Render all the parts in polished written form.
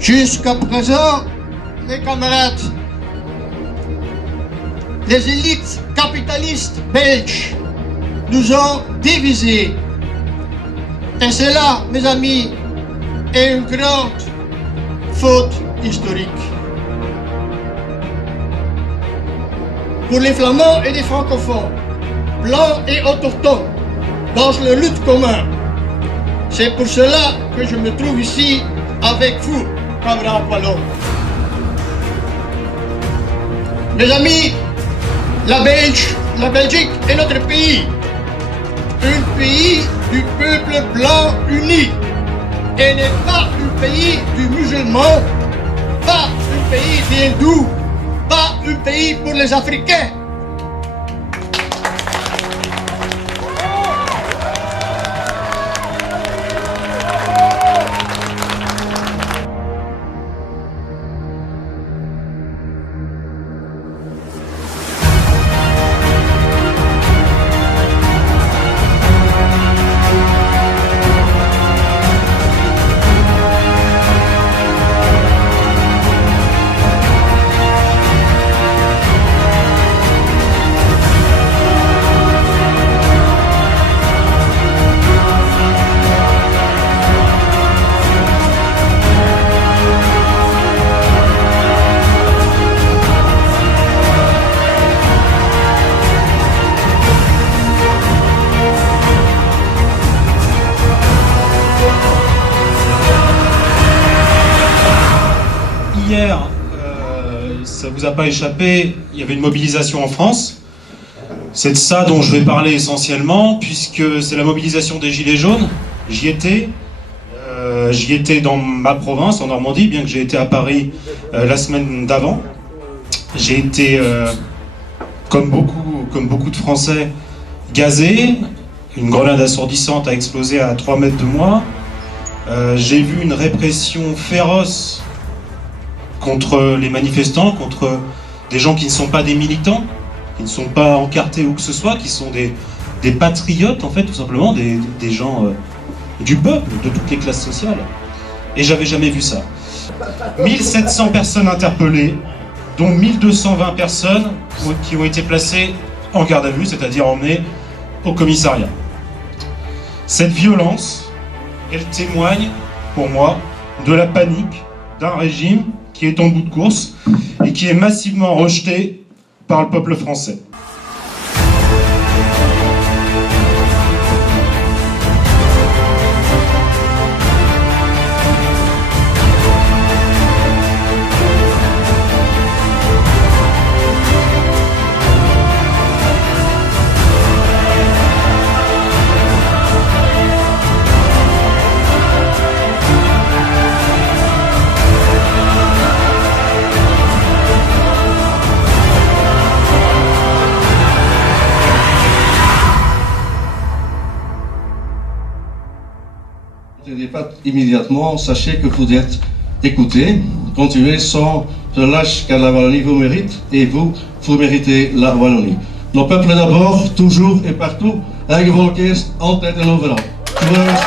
Jusqu'à présent, mes camarades, les élites capitalistes belges nous ont divisés. Et cela, mes amis, est une grande faute historique. Pour les Flamands et les francophones, blancs et autochtones, dans la lutte commune, c'est pour cela que je me trouve ici avec vous, camarades wallons. Mes amis, la Belgique est notre pays. Un pays du peuple blanc uni. Et n'est pas un pays du musulman, pas un pays des hindous, pas un pays pour les Africains. Hier, ça vous a pas échappé, il y avait une mobilisation en France. C'est de ça dont je vais parler essentiellement, puisque c'est la mobilisation des Gilets jaunes. J'y étais dans ma province, en Normandie, bien que j'ai été à Paris la semaine d'avant. J'ai été, comme beaucoup de Français, gazé. Une grenade assourdissante a explosé à 3 mètres de moi. J'ai vu une répression féroce contre les manifestants, contre des gens qui ne sont pas des militants, qui ne sont pas encartés où que ce soit, qui sont des patriotes, en fait, tout simplement, des gens du peuple, de toutes les classes sociales. Et j'avais jamais vu ça. 1700 personnes interpellées, dont 1220 personnes qui ont été placées en garde à vue, c'est-à-dire emmenées au commissariat. Cette violence, elle témoigne, pour moi, de la panique d'un régime qui est en bout de course et qui est massivement rejeté par le peuple français. Ne pas immédiatement, sachez que vous êtes écoutés, continuez sans relâche car la Wallonie vous mérite et vous méritez la Wallonie. Nos peuples d'abord, toujours et partout, eigen volk eerst, altijd en overal. Je vous remercie.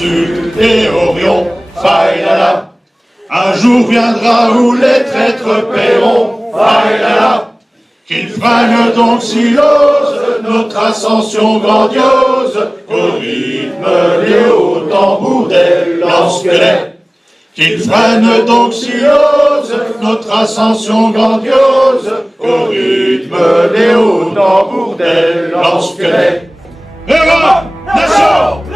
Sud et Orion, faïlala. Un jour viendra où les traîtres paieront, faïlala. Qu'ils freinent donc si l'ose notre ascension grandiose, au rythme des hauts tambours des lance-squelettes. Qu'ils freinent donc si l'ose notre ascension grandiose, au rythme des hauts tambours des lance-squelettes. Europe, nation!